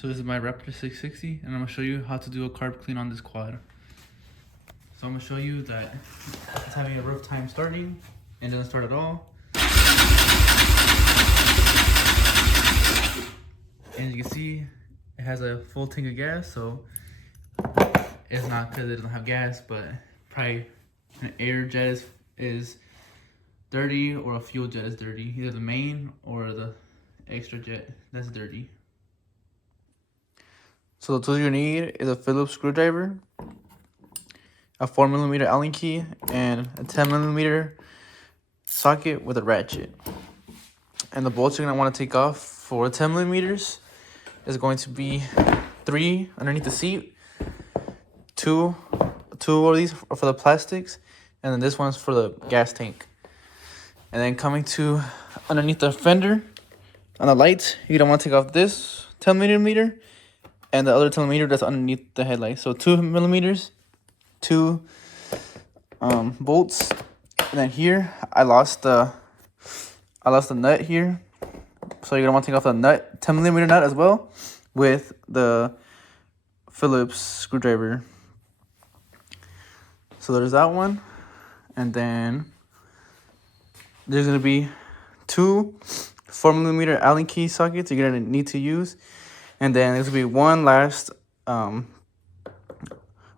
So this is my Raptor 660, and I'm gonna show you how to do a carb clean on this quad. So I'm gonna show you that it's having a rough time starting and doesn't start at all. And you can see it has a full tank of gas, so it's not because it doesn't have gas, but probably an air jet is dirty or a fuel jet is dirty. Either the main or the extra jet that's dirty. So the tools you need is a Phillips screwdriver, a 4mm Allen key, and a 10mm socket with a ratchet. And the bolts you're going to want to take off for 10mm is going to be 3 underneath the seat, two of these are for the plastics, and then this one's for the gas tank. And then coming to underneath the fender on the lights, you're going to want to take off this 10mm and the other 10mm that's underneath the headlight. So 2mm, 2 bolts. And then here I lost the nut here, so you're gonna want to take off the nut, 10mm nut as well, with the Phillips screwdriver. So there's that one, and there's gonna be 2 4mm Allen key sockets you're gonna need to use, and then there's gonna be one last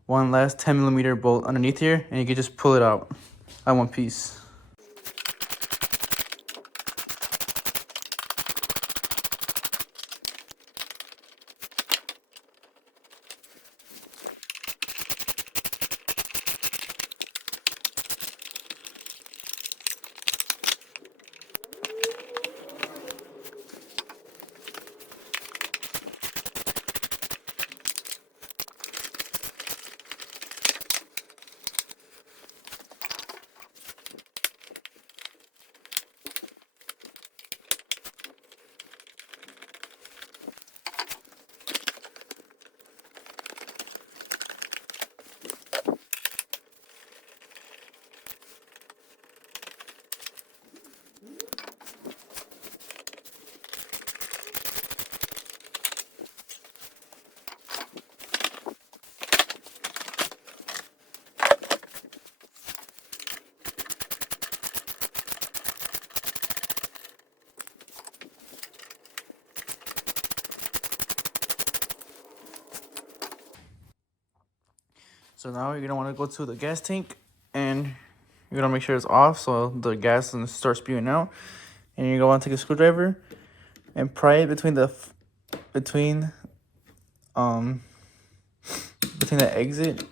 10mm bolt underneath here, and you can just pull it out at one piece. So now you're gonna want to go to the gas tank, and you're gonna make sure it's off so the gas doesn't start spewing out. And you're gonna want to take a screwdriver and pry it between the exit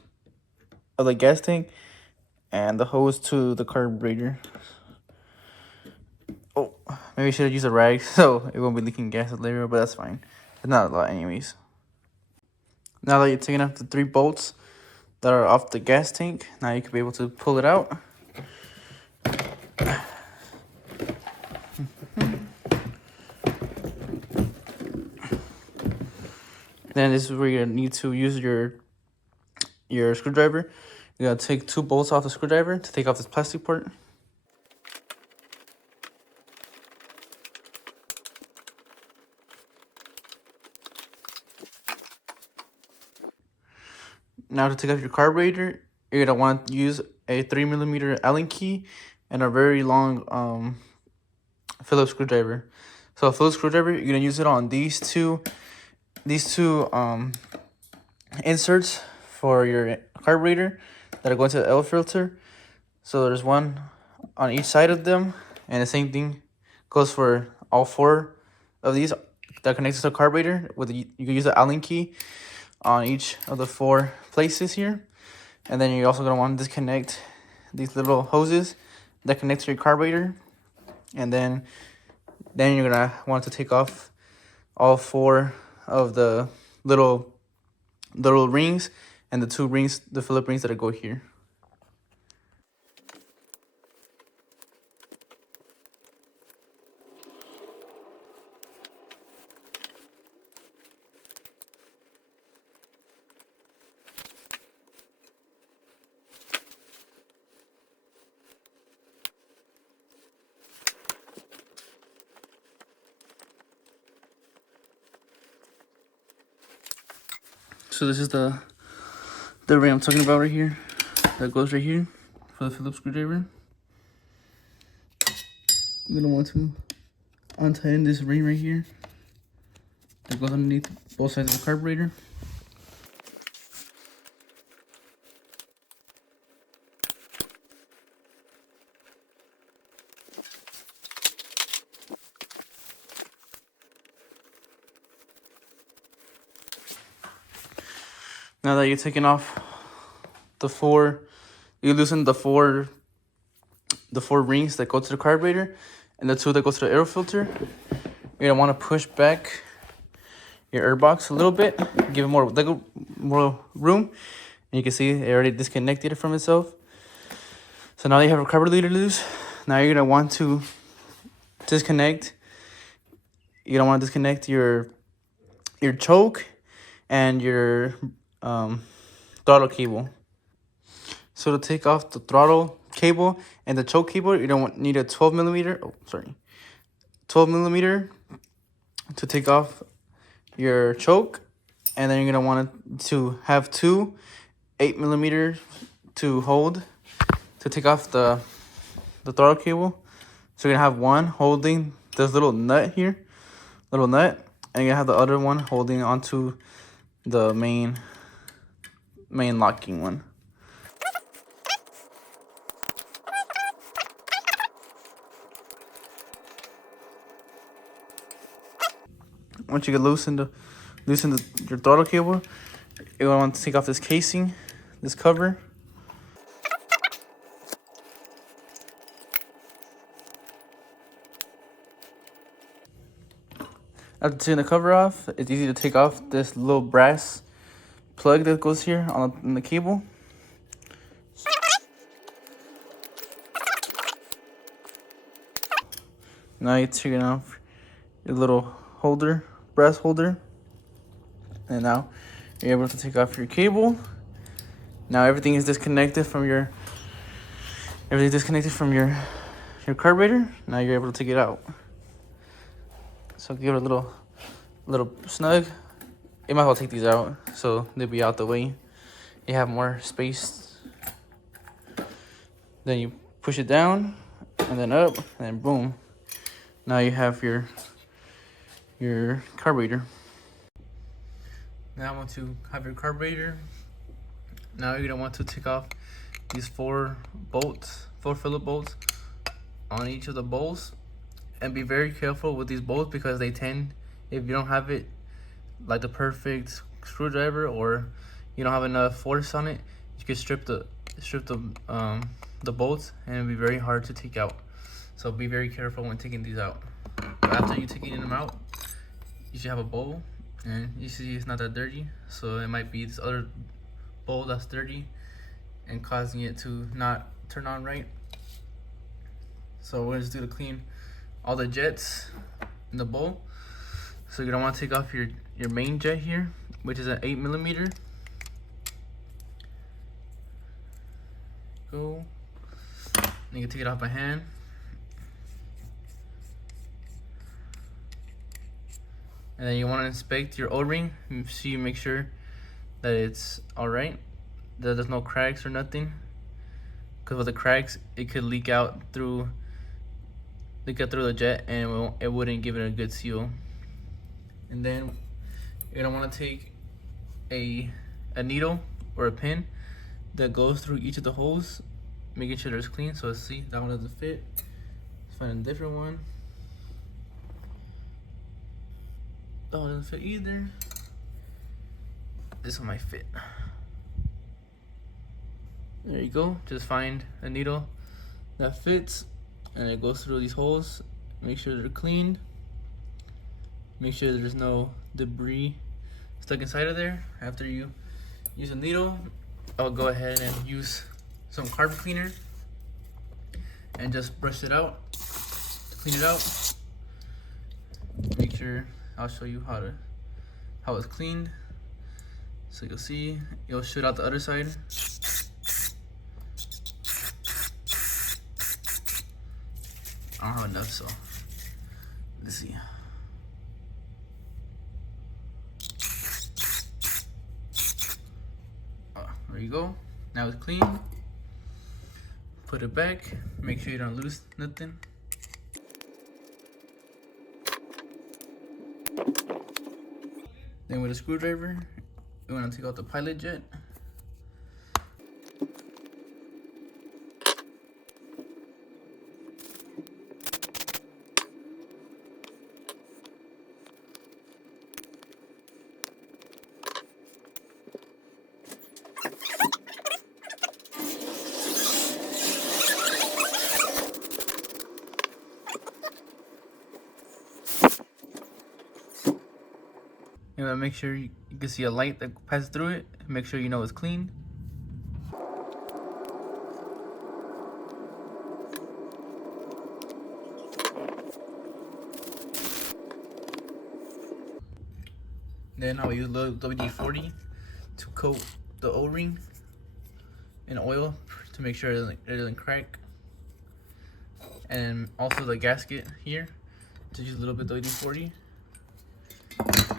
of the gas tank and the hose to the carburetor. Oh, maybe I should have used a rag so it won't be leaking gas later, but that's fine. It's not a lot anyways. Now that you're taking off the 3 bolts that are off the gas tank, now you can be able to pull it out. Then this is where you're gonna need to use your screwdriver. You're gonna take 2 bolts off the screwdriver to take off this plastic part. Now to take off your carburetor, you're gonna want to use a 3mm Allen key and a very long Phillips screwdriver. So a Phillips screwdriver, you're gonna use it on these two inserts for your carburetor that are going to the L filter. So there's one on each side of them, and the same thing goes for all 4 of these that connects to the carburetor. You can use the Allen key on each of the 4 places here, and then you're also going to want to disconnect these little hoses that connect to your carburetor, and then you're going to want to take off all 4 of the little rings and the 2 rings, the Phillips rings that go here. So this is the ring I'm talking about right here. That goes right here for the Phillips screwdriver. You're gonna want to untighten this ring right here that goes underneath both sides of the carburetor. Now that you're taking off you loosen the four rings that go to the carburetor and the two that go to the air filter. You're gonna want to push back your air box a little bit, give it more room, and you can see it already disconnected from itself. So now you have a carburetor loose. Now you're gonna want to disconnect. You're gonna want to disconnect your choke and your throttle cable. So to take off the throttle cable and the choke cable, you don't need a 12 millimeter to take off your choke, and then you're gonna want to have two 8 millimeters to hold to take off the throttle cable. So you're gonna have one holding this little nut here, and you're gonna have the other one holding onto the main locking one. Once you get loosen your throttle cable, you're gonna want to take off this casing, this cover. After taking the cover off, it's easy to take off this little brass plug that goes here on the cable. Now you're taking off your little brass holder, and now you're able to take off your cable. Now everything is disconnected from your carburetor. Now you're able to take it out. So give it a little snug. You might as well take these out so they'll be out the way. You have more space. Then you push it down and then up, and then boom. Now you have your carburetor. Now I want to have your carburetor. Now you're gonna want to take off these four Phillips bolts on each of the bolts, and be very careful with these bolts because they tend, if you don't have it like the perfect screwdriver or you don't have enough force on it, you can strip the bolts and it'll be very hard to take out. So be very careful when taking these out. But after you taking them out, you should have a bowl, and you see it's not that dirty, so it might be this other bowl that's dirty and causing it to not turn on right. So we're just going to clean all the jets in the bowl. So you're gonna want to take off your main jet here, which is an 8 millimeter. Go. You can take it off by hand. And then you want to inspect your O-ring, so you make sure that it's all right, that there's no cracks or nothing. Because with the cracks, it could leak out through the jet, and it wouldn't give it a good seal. And then you're gonna want to take a needle or a pin that goes through each of the holes, making sure it's clean. So let's see, that one doesn't fit. Let's find a different one. That one doesn't fit either. This one might fit. There you go. Just find a needle that fits, and it goes through these holes. Make sure they're cleaned. Make sure there's no debris stuck inside of there. After you use a needle, I'll go ahead and use some carb cleaner and just brush it out to clean it out. Make sure, I'll show you how it's cleaned. So you'll see, you'll shoot out the other side. I don't have enough, so let's see. you go. Now it's clean. Put it back. Make sure you don't lose nothing. Then with a screwdriver, you want to take out the pilot jet. And make sure you can see a light that passes through it. Make sure you know it's clean. Then I'll use a little WD-40 to coat the O-ring in oil to make sure it doesn't crack. And also the gasket here, to use a little bit of WD-40.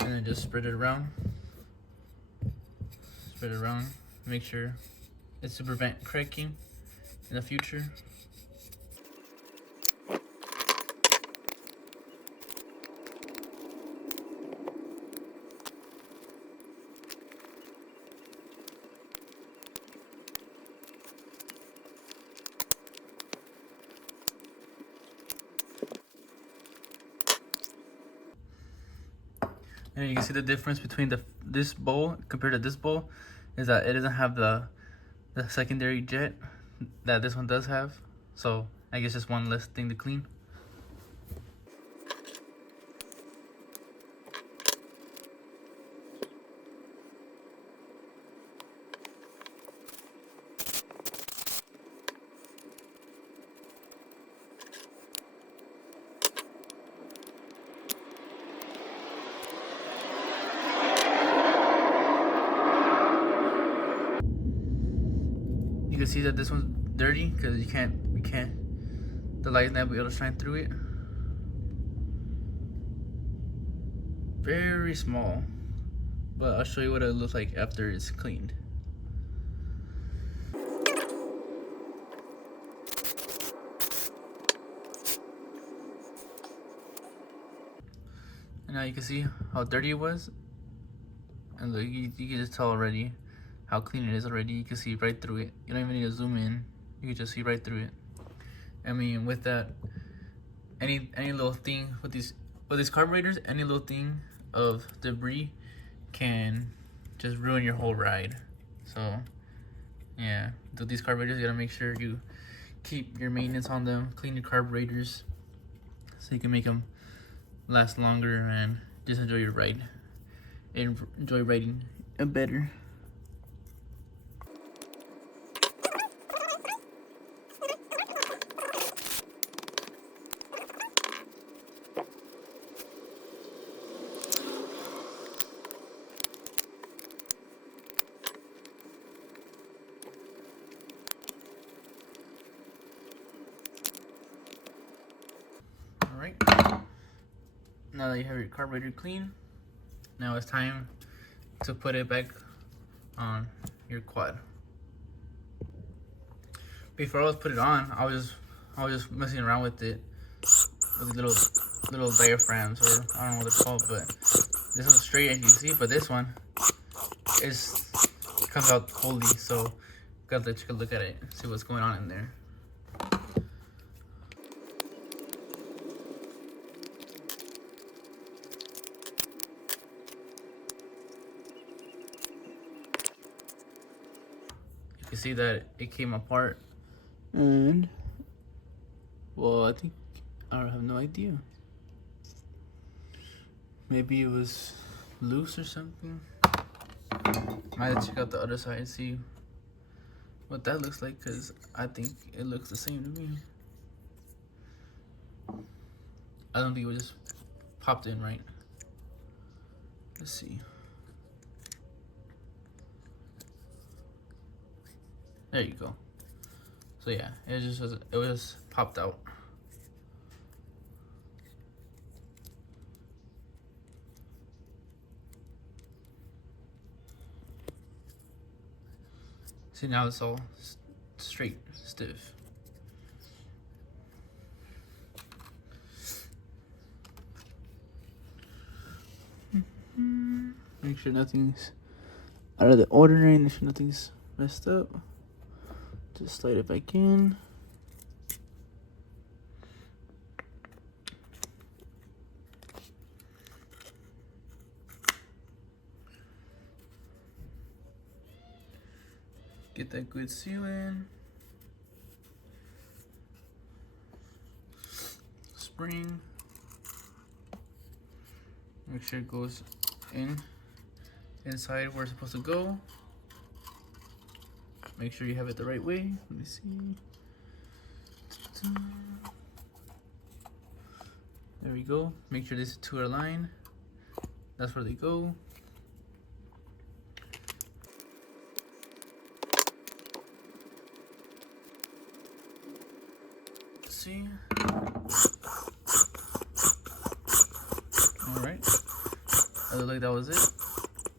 And then just spread it around. Spread it around. Make sure it's to prevent cracking in the future. And you can see the difference between this bowl compared to this bowl is that it doesn't have the secondary jet that this one does have. So I guess just one less thing to clean. You can see that this one's dirty because the light's not be able to shine through it. Very small, but I'll show you what it looks like after it's cleaned. And now you can see how dirty it was, and look, you can just tell already how clean it is already. You can see right through it. You don't even need to zoom in. You can just see right through it. I mean, with that, any little thing with these carburetors, any little thing of debris can just ruin your whole ride. So yeah, with these carburetors, you gotta make sure you keep your maintenance on them, clean your carburetors, so you can make them last longer and just enjoy your ride and enjoy riding better. Alright, now that you have your carburetor clean, now it's time to put it back on your quad. Before I was put it on, I was just messing around with it with little diaphragms, or I don't know what they're called, but this one's straight as you can see, but this one comes out wholly, so gotta take a look at it, see what's going on in there. You see that it came apart, and well, I have no idea. Maybe it was loose or something. Might have to check out the other side and see what that looks like, because I think it looks the same to me. I don't think it was just popped in right. Let's see. There you go. So yeah, it was popped out. See, now it's all straight, stiff. Make sure nothing's out of the ordinary, make sure nothing's messed up. Just slide it back in. Get that good seal in. Spring. Make sure it goes inside where it's supposed to go. Make sure you have it the right way. Let me see. There we go. Make sure these two are aligned. That's where they go. Let's see. Alright. It looked like that was it.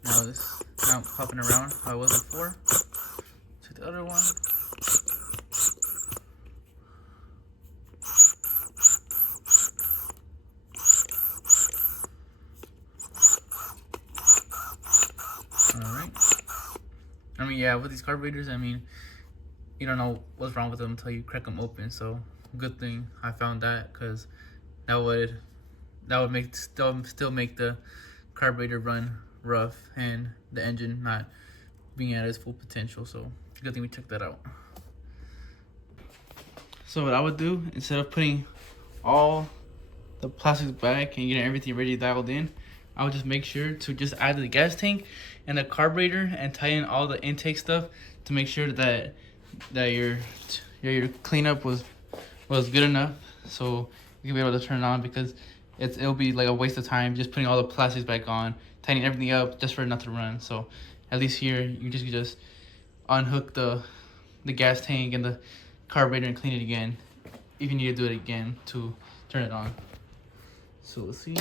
Now I'm popping around how I was before. To the other one. Alright. I mean, yeah, with these carburetors, I mean, you don't know what's wrong with them until you crack them open. So, good thing I found that, because that would still make the carburetor run rough and the engine not being at its full potential. So, good thing we checked that out. So what I would do, instead of putting all the plastics back and getting everything ready dialed in, I would just make sure to just add the gas tank and the carburetor and tie in all the intake stuff to make sure that your cleanup was good enough, so you can be able to turn it on, because it'll be like a waste of time just putting all the plastics back on, tightening everything up just for it not to run. So at least here you just unhook the gas tank and the carburetor and clean it again if you need to do it again to turn it on. So let's see.